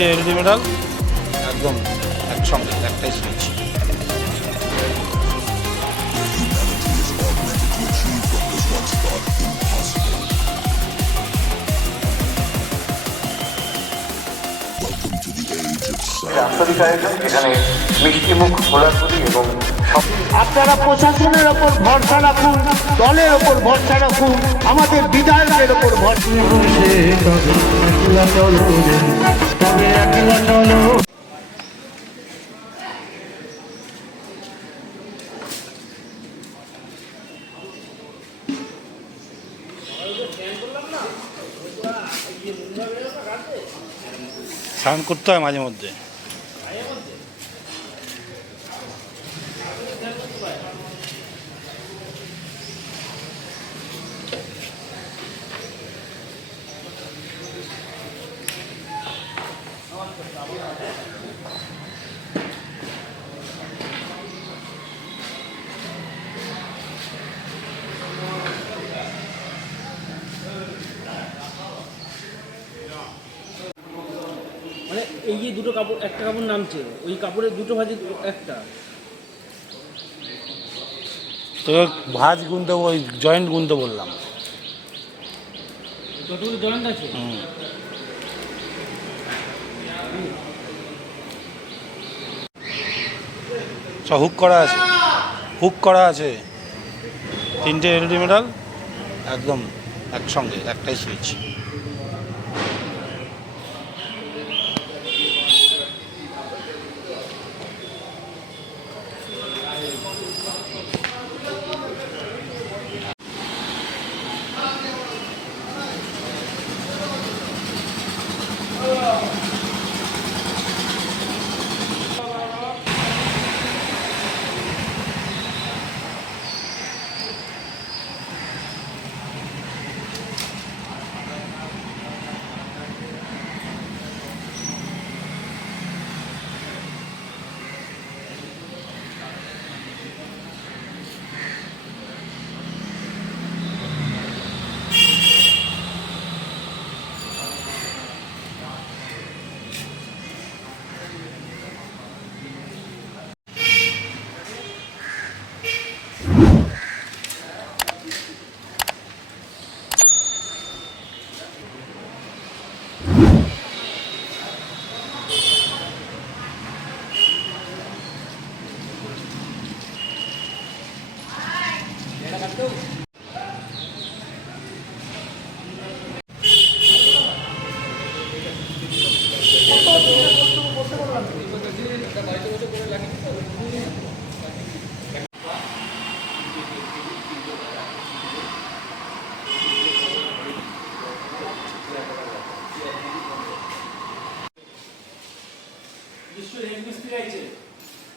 তিনটে LED medal একদম একসঙ্গে একটাই সুইচ। আন্তরিক আয়োজন যেখানে মিষ্টিমুখ খোলাখুলি এবং আপনারা প্রশাসনের ওপর ভরসা রাখুন, দলের ওপর ভরসা রাখুন, আমাদের বিধায়কের ওপর ভরসা স্নান করতে হয় মাঝে মধ্যে। মানে এই যে দুটো কাপড়, একটা কাপড় নামছে, ওই কাপড়ের দুটো ভাজি একটা। তো ভাঁজ গুনতে ওই জয়েন্ট গুনতে বললাম। যতগুলো জয়েন্ট আছে সব হুক করা আছে, হুক করা আছে। তিনটে এলইডি মেডাল একদম একসঙ্গে একটাই সুইচ।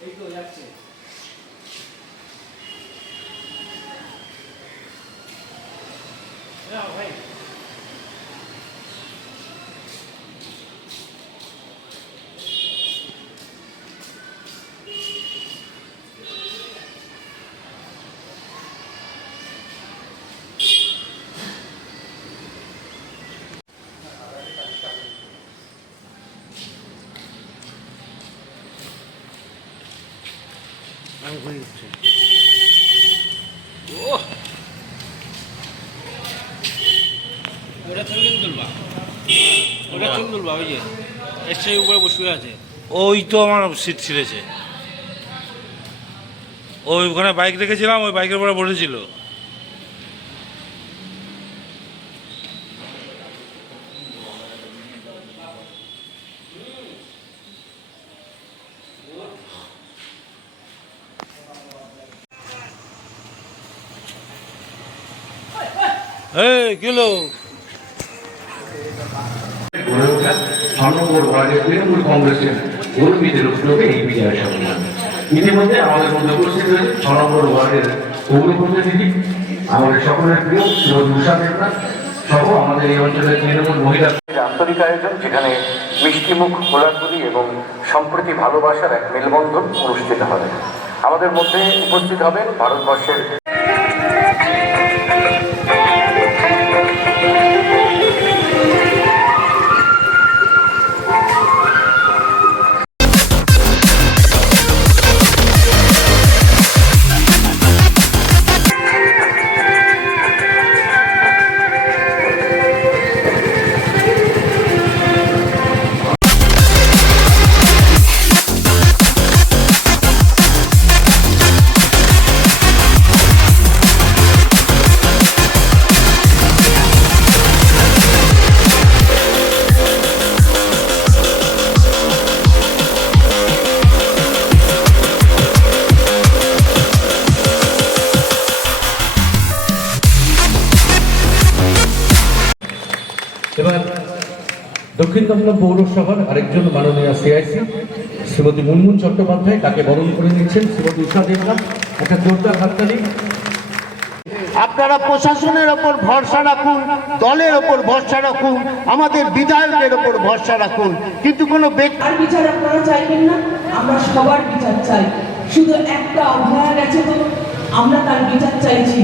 এই তো যাচ্ছে। ভাই হয়ে যাচ্ছে। ওটা ছবি তুলবা, ওটা ছবি তুলবা। ওই যে এর উপরে বসে আছে, ওই তো আমার সিট ছিঁড়েছে। ওইখানে বাইক রেখেছিলাম, ওই বাইকের উপরে বসেছিল। গেলো 6 নম্বর ওয়ার্ডের তৃণমূল কংগ্রেসের কর্মীদের উদ্যোগে এই বিজয় সম্মেলন। ইতিমধ্যে আমাদের মধ্যে উপস্থিত হয়েছে 6 নম্বর ওয়ার্ডের পৌর প্রতিনিধি, আমাদের সকলের প্রিয় উষা দেবনাথ সহ আমাদের এই অঞ্চলের তৃণমূল মহিলা। আন্তরিক আয়োজন যেখানে মিষ্টিমুখ খোলাখুলি এবং সম্প্রতি ভালোবাসার এক মেলবন্ধন অনুষ্ঠিত হবে। আমাদের মধ্যে উপস্থিত হবেন ভারতবর্ষের দক্ষিণ দমদম পৌরসভার আরেকজন মাননীয় সিআইসি শ্রীমতী মুনমুন চট্টোপাধ্যায়, তাকে বরণ করে নিচ্ছেন শ্রীমতী উষা দেবনাথ। একটা জোরদার হাততালি। আপনারা প্রশাসনের ওপর ভরসা রাখুন, দলের ওপর ভরসা রাখুন, আমাদের বিধায়কের ওপর ভরসা রাখুন, কিন্তু কোনো ব্যক্তি আর বিচার আপনারা চাইবেন না, আমরা সবার বিচার চাই। শুধু একটা অভয়া গেছে তো আমরা তার বিচার চাইছি।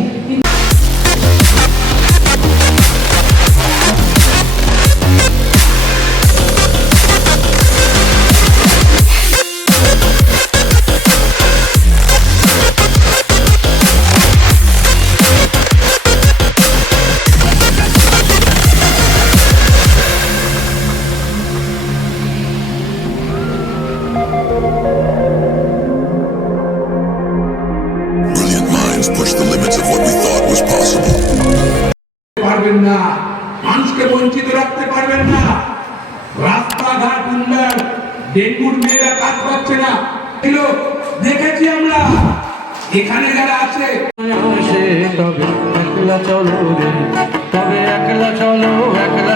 Brilliant minds push the limits of what we thought was possible. পারবেন না, মানুষকে বঞ্চিত রাখতে পারবেন না। রাস্তাঘাট উন্নয়ন, ডেঙ্গুর মেয়েরা কাজ পাচ্ছে না, এগুলো দেখেছি আমরা। এখানে যারা আছে তবে একলা চলো রে, তবে একলা চলো, একলা